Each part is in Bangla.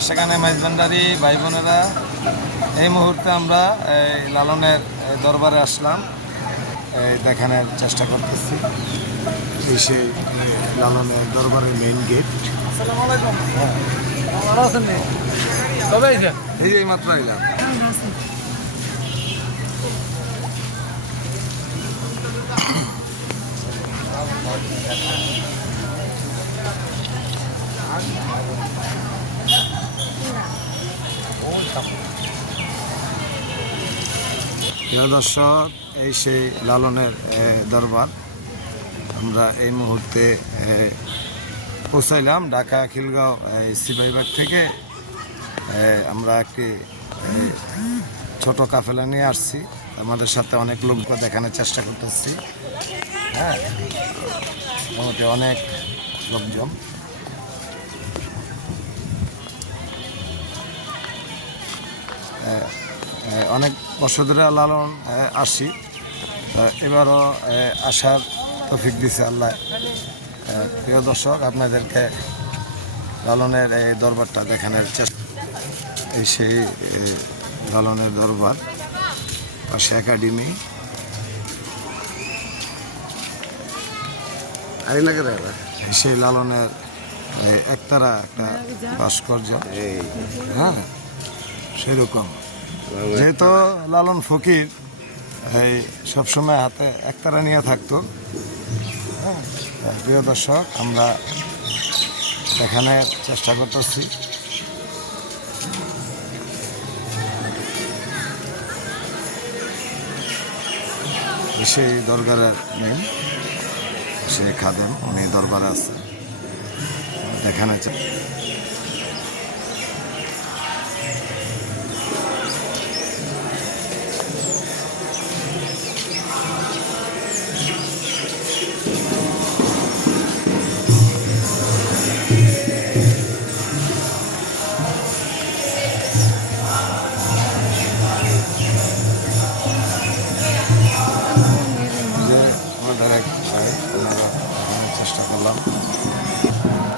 আশাখানে মাইজভান্ডারি ভাই বোনেরা, এই মুহূর্তে আমরা লালনের দরবারে আসলাম, দেখানোর চেষ্টা করতেছি। সেই লালনের দরবারের মেইন গেট। আসসালামু আলাইকুম। ভালো আছেন নি? কবে আইছেন? এই মাত্র আইলাম। প্রিয় দর্শক, এই সেই লালনের দরবার। আমরা এই মুহূর্তে পৌঁছাইলাম ঢাকা খিলগাঁও সিপাহীবাগ থেকে। আমরা একটি ছোট কাফেলা নিয়ে আসছি, আমাদের সাথে অনেক লোক দেখানোর চেষ্টা করতেছি। হ্যাঁ, মোটামুটি অনেক লোকজন। অনেক বছর ধরে লালন আসি, এবারও আসার তৌফিক দিছে আল্লাহ। প্রিয় দর্শক, আপনাদেরকে লালনের এই দরবারটা দেখানোর চেষ্টা। এই সেই লালনের দরবার, পাশে একাডেমি। সেই লালনের একতারা একটা ভাস্কর্য। হ্যাঁ, সেরকম। যেহেতু লালন ফকির এই সবসময় হাতে একতারা নিয়ে থাকতো। প্রিয় দর্শক, আমরা দেখানোর চেষ্টা করতেছি। সেই দরবারের নেই, সেই খাদেম, উনি দরবারে আছে, দেখানো চেষ্টা করলাম।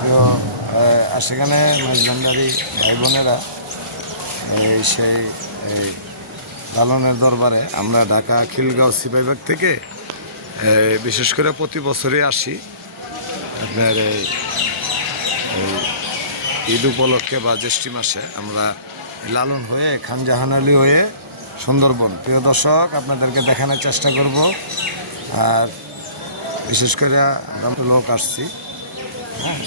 তো সেখানে মাইজভান্ডারি ভাই বোনেরা, সেই লালনের দরবারে আমরা ঢাকা খিলগাঁও সিপাহীবাগ থেকে বিশেষ করে প্রতি বছরই আসি। আপনার ঈদ উপলক্ষে বা জ্যৈষ্ঠ মাসে আমরা লালন হয়ে খানজাহান আলী হয়ে সুন্দরবন, প্রিয় দর্শক, আপনাদেরকে দেখানোর চেষ্টা করব। আর বিশেষ করে আমরা লোক আসছি। হ্যাঁ,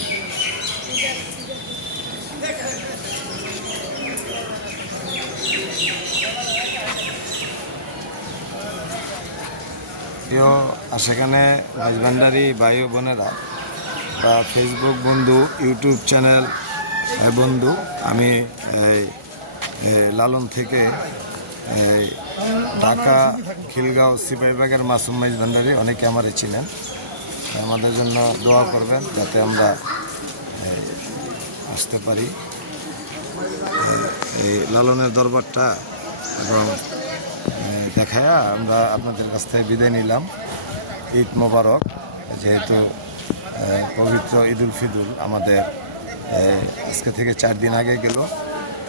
প্রিয় সেখানে মাইজভান্ডারি ভাই বোনেরা বা ফেসবুক বন্ধু, ইউটিউব চ্যানেল বন্ধু, আমি লালন থেকে ঢাকা খিলগাঁও সিপাহীবাগের মাসুম মাইজভান্ডারি, অনেকে আমারে চিনেন। আমাদের জন্য দোয়া করবেন যাতে আমরা আসতে পারি। এই লালনের দরবারটা এবং দেখায় আমরা আপনাদের কাছ থেকে বিদায় নিলাম। ঈদ মোবারক। যেহেতু পবিত্র ঈদুল ফিদুল আমাদের আজকে থেকে 4 দিন আগে গেল।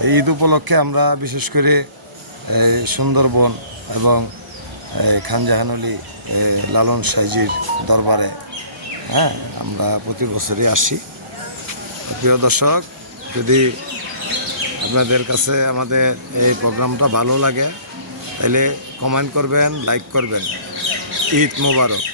এই ঈদ উপলক্ষে আমরা বিশেষ করে সুন্দরবন এবং খানজাহান আলী লালন সাইজির দরবারে, হ্যাঁ, আমরা প্রতি বছরই আসি। প্রিয় দর্শক, যদি আপনাদের কাছে আমাদের এই প্রোগ্রামটা ভালো লাগে তাহলে কমেন্ট করবেন, লাইক করবেন। ঈদ মোবারক।